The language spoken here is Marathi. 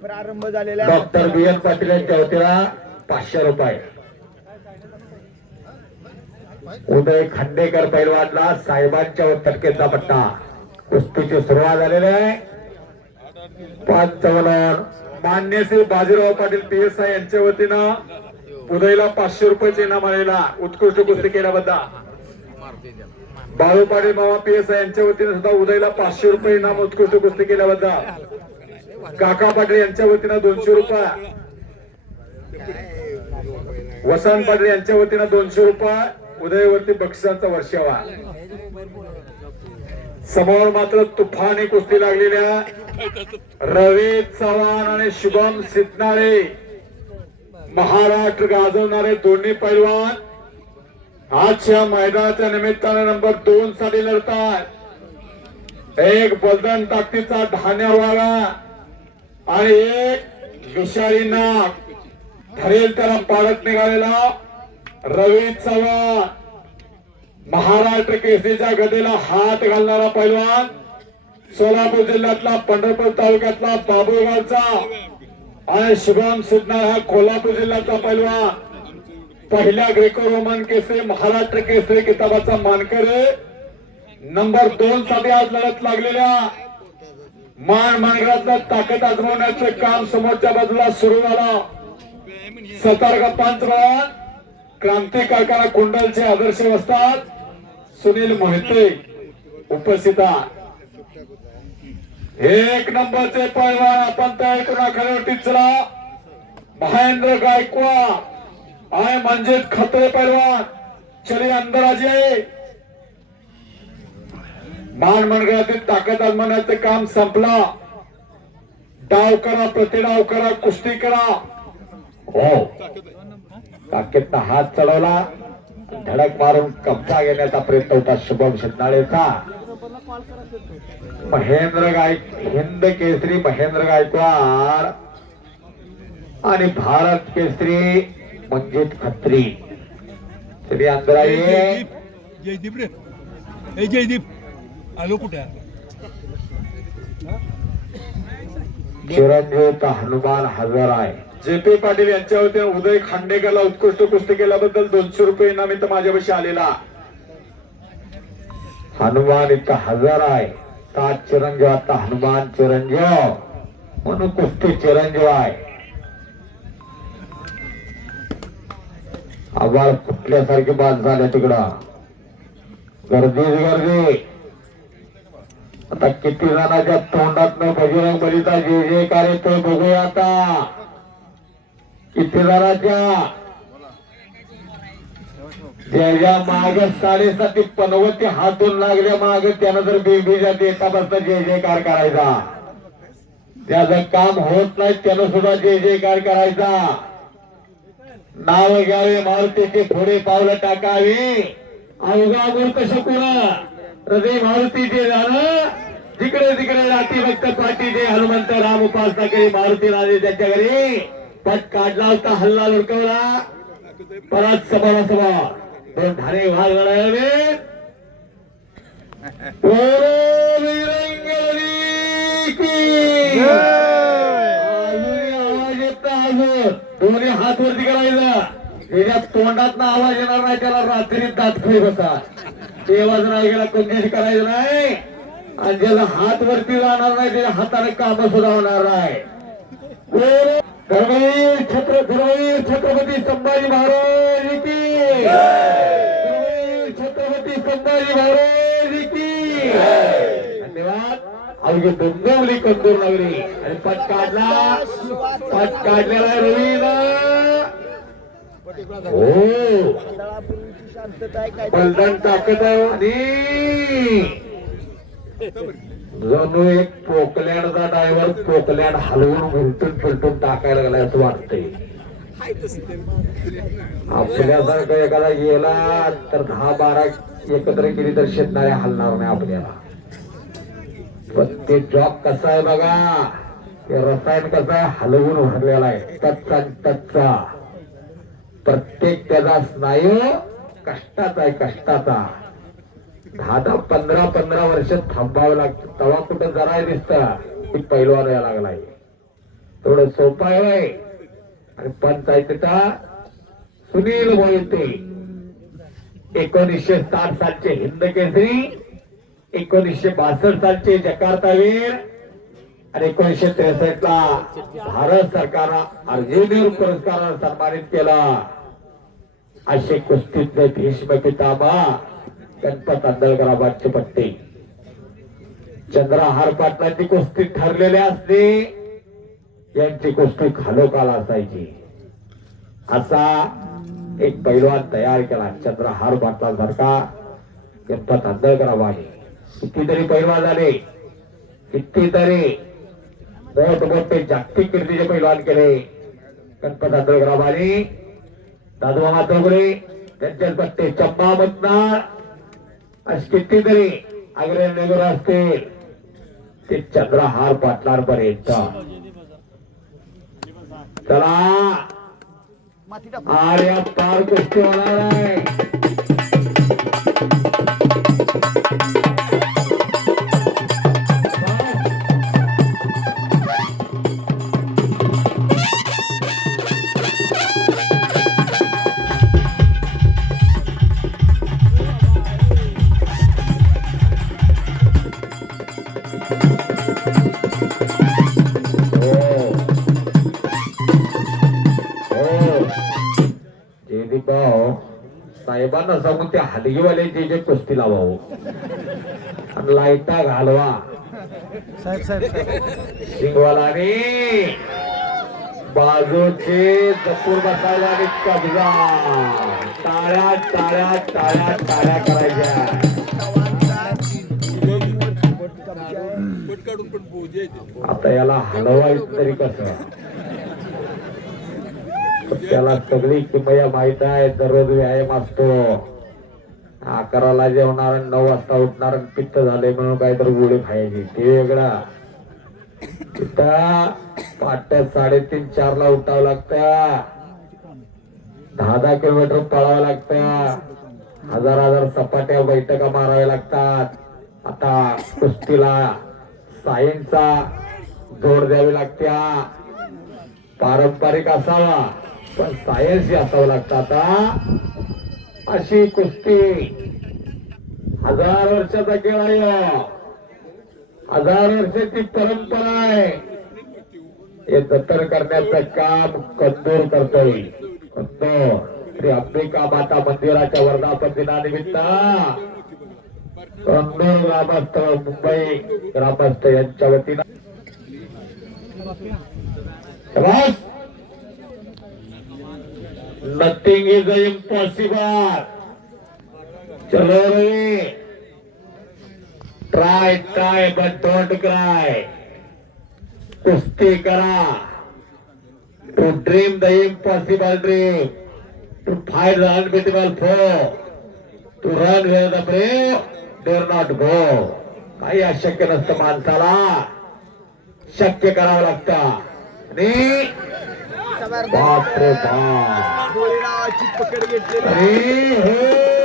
प्रारंभ झालेला डॉक्टर बी एन पाटील यांच्या वतीला 500 रुपये. उदय खांडेकर पैलवानला साहेबांच्या तटकेचा पट्टा. कुस्तीची सुरुवात झालेली आहे. 5 मान्य श्री बाजीराव पाटील PSI यांच्या वतीनं उदयला 500 रुपयाचे इनाम आलेला उत्कृष्ट कुस्ती केल्याबद्दल. बाळू पाटील मामा PSI यांच्या वतीनं सुद्धा उदयला 500 रुपये इनाम उत्कृष्ट कुस्ती केल्याबद्दल. काका पाटील यांच्या वतीनं 200 रुपये. वसंत पाटील यांच्या वतीनं 200 रुपये उदयवरती बक्षिसांचा वर्षावा. समोर मात्र तुफानी कुस्ती लागलेल्या रवी चव्हाण आणि शुभम सिद्धनाळे महाराष्ट्र गाजवणारे दोन्ही पैलवान आजच्या मैदानाच्या निमित्ताने नंबर 2 साठी लढतात. एक बलदान ताकदीचा धान्यवाला आणि एक विषारी नाग ठरेल त्याला पाडत निघालेला रवी चव्हाण. महाराष्ट्र केसरीच्या गदेला हात घालणारा पैलवान सोलापूर जिल्ह्यातला पंढरपूर तालुक्यातला बाबुळगावचा आणि शुभम सिद्धनाळे हा कोल्हापूर जिल्ह्याचा पैलवान. पहिल्या ग्रेको रोमन केसरी महाराष्ट्र केसरी किताबाचा मानकरी नंबर 2 साठी आज लढत लागलेल्या मान मानगडातलं ताकद आजमावण्याचं काम समोरच्या बाजूला सुरू झालं. सतर्क पंचवान क्रांती कारखाना कुंडलचे आदर्श वस्ताद सुनील मोहिते उपस्थित. एक नंबरचे पैलवान आपण तयार करून आखाड्यावरती चला. महेंद्र गायकवाड आणि मंजित खत्रे पैलवान चले अंदर आजे. मान मनगडातील ताकद आजमावण्याचं काम संपला. डाव करा प्रतिडाव करा कुस्ती करा. हो ताकदचा हात चढवला. धडक मारून कब्जा घेण्याचा प्रयत्न होता शुभम सिद्धनाळेचा. हिंद केसरी महेंद्र गायकवाड आणि भारत केसरी मंजित खत्री तरी अंदर आहे. जयदीप रे जयदीप आलो कुठे चिरंजीव हनुमान हजर आहे. JP पाटील यांच्या वतीने उदय खांडेकरला उत्कृष्ट कुस्ती केल्याबद्दल 200 रुपये इनाम इथं माझ्यापाशी आलेला. हनुमान इथं हजर आहे. 7 चिरंजीव आता हनुमान चिरंजीव म्हणून कुस्ती चिरंजीव आहे. आवाज फुटल्यासारखी बाद झाल्या तिकडं. गर्दीच गर्दी. आता किती जणांच्या तोंडात बजरंग बलीचा जे जे कार्य ते बघूया आता. किती जणांच्या ज्या माग 7.5 पनवती हातून लागल्या माग त्यानं जर बेबीच्या देता बसता जय जयकार करायचा. ज्याचं काम होत नाही त्यानं सुद्धा जय जयकार करायचा. नाव घ्यावे मारुतीचे थोडे पावलं टाकावी. अवघावर कसं कोणा हृदय मारुतीचे झालं. जिकडे तिकडे राठी भक्त पाटीचे हनुमंत राम उपासना केली. मारुती राजे त्याच्या घरी पट काढला होता. हल्ला लुडकवला. परत सभा 2 धारे वाघ लढावे. आवाज येत अजून दोन्ही हात वरती करायचा. त्याच्या तोंडात आवाज येणार नाही त्याला रात्री दात खाई बसा. तेव्हा नाही गेला कोणतीच करायचं नाही. आणि ज्याला हात वरती जाणार नाही त्याच्या हाताने काम सुद्धा होणार नाही. छत्रपती संभाजी महाराज की. छत्रपती संभाजी महाराज की. धन्यवाद. अवघे डोंबिवली कंदूर नगरी आणि पट काढलेला रवीला. हो बलदान ताकद आहे. आणि जणू एक पोकलँडचा ड्रायव्हर पोकलँड हलवून उलटून पलटून टाकायला लागला असं वाटतंय. आपल्यासारखं एखादा गेला तर 10-12 एकत्र केली तर शेतणारे हलणार नाही आपल्याला. पण ते जॉब कसा आहे बघा. ते रसायन कसं आहे हलवून भरलेला आहे. टच्चा प्रत्येक त्याचा स्नायू कष्टाचा आहे, कष्टाचा. 10-15 वर्ष थांबावं लागतं, तेव्हा कुठं जरा दिसतं की पैलवान यायला लागलाय. थोडं सोपं आहे. आणि पंचायतीचा सुनील मोहिते 1960 सालचे हिंद केसरी, 1962 सालचे जकार्तावीर आणि 1963 ला भारत सरकारनं अर्जुन पुरस्कारानं सन्मानित केला. असे कुस्तीतले भीष्म पितामह गणपत आंदळकरांचे पट्टे. चंद्रहार पाटलांची कुस्ती ठरलेली असली, यांची कुस्ती खालोखाल असायची. असा एक पैलवान तयार केला चंद्रहार पाटलांसारखा गणपत आंदळकरांनी. कितीतरी पैलवान झाले, कितीतरी मोठमोठे जागतिक कीर्तीचे पैलवान केले गणपत आंदळकरांनी. दादूमामा चौगुले त्यांचे पट्टे, चंबा मतनाळ, असे कितीतरी अग्रणी असतील ते चंद्रहार पाटलांपर्यंत. चला आर्या पार कुस्ती होणार आहे. साहेबांना सांगून त्या हलगीवाल्यांची जे कुस्ती लावावं आणि लाईटा घालवा. शिंगवालाने बाजूचे जपूर बसायला आणि कब्जा. टाळ्या टाळ्या टाळ्या टाळ्या करायच्या. आता याला हलवायचं तरी कसं? त्याला सगळी किमया माहित आहे. दररोज व्यायाम असतो. 11ला जेवणार, 9 वाजता उठणार, पित्त झाले म्हणून काहीतरी गोळी खायची, ते वेगळं. तिथं पहाटे 3:30-4 ला उठावं लागतं. 10 किलोमीटर पळावं लागतं. हजार सपाट्या बैठका माराव्या लागतात. आता कुस्तीला सायन्सचा जोड द्यावी लागत्या. पारंपरिक असावा पण सायन्स असावं लागतं. आता अशी कुस्ती 1000 वर्षाचा खेळ आहे. 1000 वर्षाची परंपरा आहे. हे जतन करण्याचं काम कंदूर करतोय. कंदूर श्री अंबिका माता मंदिराच्या वर्धापन दिनानिमित्त कंदूर ग्रामस्थ, मुंबई ग्रामस्थ यांच्या वतीनं नथिंग इज इम्पॉसिबल. चलो रे, try try but don't cry. कुस्ती करा. To dream the impossible dream, to fight the unbeatable foe, to run where the brave dare not go. काही अशक्य नसतं, माणसाला शक्य करावं लागतं. आणि बाप रे बाप, पकड घेतली.